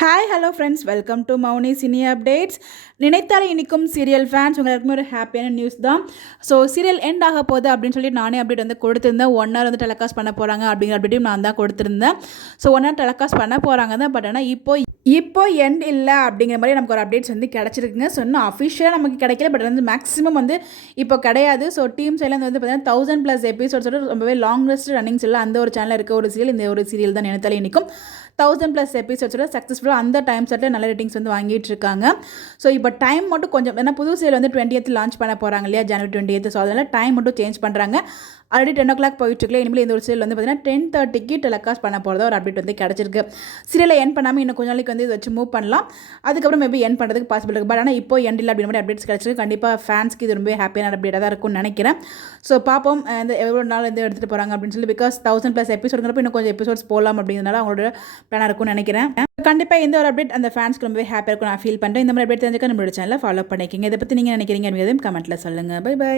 Hi hello friends, welcome to Mouni cine updates. நினைத்தாலே இனிக்கும் serial fans உங்களுக்குமே ஒரு ஹாப்பியான நியூஸ் தான். ஸோ சீரியல் எண்ட் ஆக போகுது அப்படின்னு சொல்லி நானே அப்டேட் வந்து கொடுத்துருந்தேன். 1 hour வந்து டெலகாஸ்ட் பண்ண போகிறாங்க அப்படிங்கிற அப்டேட்டையும் நான் தான் கொடுத்துருந்தேன். ஸோ 1 hour டெலகாஸ்ட் பண்ண போகிறாங்க தான். பட் ஆனால் இப்போ எண்ட் இல்லை அப்படிங்கிற மாதிரி நமக்கு ஒரு அப்டேட்ஸ் வந்து கிடச்சிருக்குங்க. ஸோ இன்னும் அஃபிஷியலாக நமக்கு கிடைக்கல. பட் வந்து மேக்ஸிமம் வந்து இப்போ கிடையாது. ஸோ டீம் சைட்லேருந்து வந்து பார்த்தீங்கன்னா 1000+ எபிசோட்ஸோட ரொம்பவே லாங்கஸ்ட் ரன்னிங்ஸ் இல்லை அந்த ஒரு சேனல் இருக்க ஒரு சீரியல் இந்த ஒரு சீரியல் தான் நினைத்தாலே இனிக்கும். 1000+ எபிசோட்ஸோட சக்ஸஸ்ஃபுல்லாக அந்த டைம் செட்டில் நல்ல ரேட்டிங்ஸ் வந்து வாங்கிட்டு இருக்காங்க. ஸோ இப்போ டைம் மட்டும் கொஞ்சம் ஏன்னா புது சீரியல் வந்து 20th லான்ச் பண்ண போகிறாங்க இல்லையா, January 20th. ஸோ அதனால் டைம் மட்டும் சேஞ்ச் பண்ணுறாங்க. Already 10 o'clock போயிட்டுருக்கல. இனிமேல் இந்த ஒரு சீரியல் வந்து பார்த்தீங்கன்னா 10:30க்கு டெலகாஸ்ட் பண்ண போகிறதா ஒரு அப்டேட் வந்து கிடச்சிருக்கு. சீரியலை என் பண்ணாமல் இன்னும் கொஞ்ச நாளைக்கு வந்து இதை வச்சு மூவ் பண்ணலாம். அதுக்கப்புறம் மேபி என் பண்ணுறதுக்கு பாசிபிள் இருக்குது. பட் ஆனால் இப்போ எண்ட் இல்லை அப்படின்ற மாதிரி அப்டேட்ஸ் கிடச்சிருக்கு. கண்டிப்பாக ஃபேன்ஸ்க்கு இது ரொம்ப ஹாப்பியான அப்டேட்டாக தான் இருக்கும்னு நினைக்கிறேன். ஸோ பார்ப்போம் இந்த எவ்வளோ நாள் வந்து எடுத்துகிட்டு போகிறாங்க அப்படின்னு சொல்லி. பிகாஸ் 1000+ எபிசோடுங்கிறப்ப இன்னும் கொஞ்சம் எபிசோட்ஸ் போடலாம் அப்படிங்கிறதுனால அவங்களோட பிளானாக இருக்கும்னு நினைக்கிறேன். கண்டிப்பாக இந்த ஒரு அப்டேட் அந்த ஃபேன்ஸ்க்கு ரொம்பவே ஹாப்பியாக இருக்கும் நான் ஃபீல் பண்ணுறேன். இந்த மாதிரி அப்டேட் தெரிஞ்சுக்க நம்மளோட சேனலை ஃபாலோ பண்ணிக்கிங்க. இதை பற்றி நீங்கள் நினைக்கிறீங்க அப்படிங்கிறதையும் கமெண்ட்டில் சொல்லுங்கள். பை.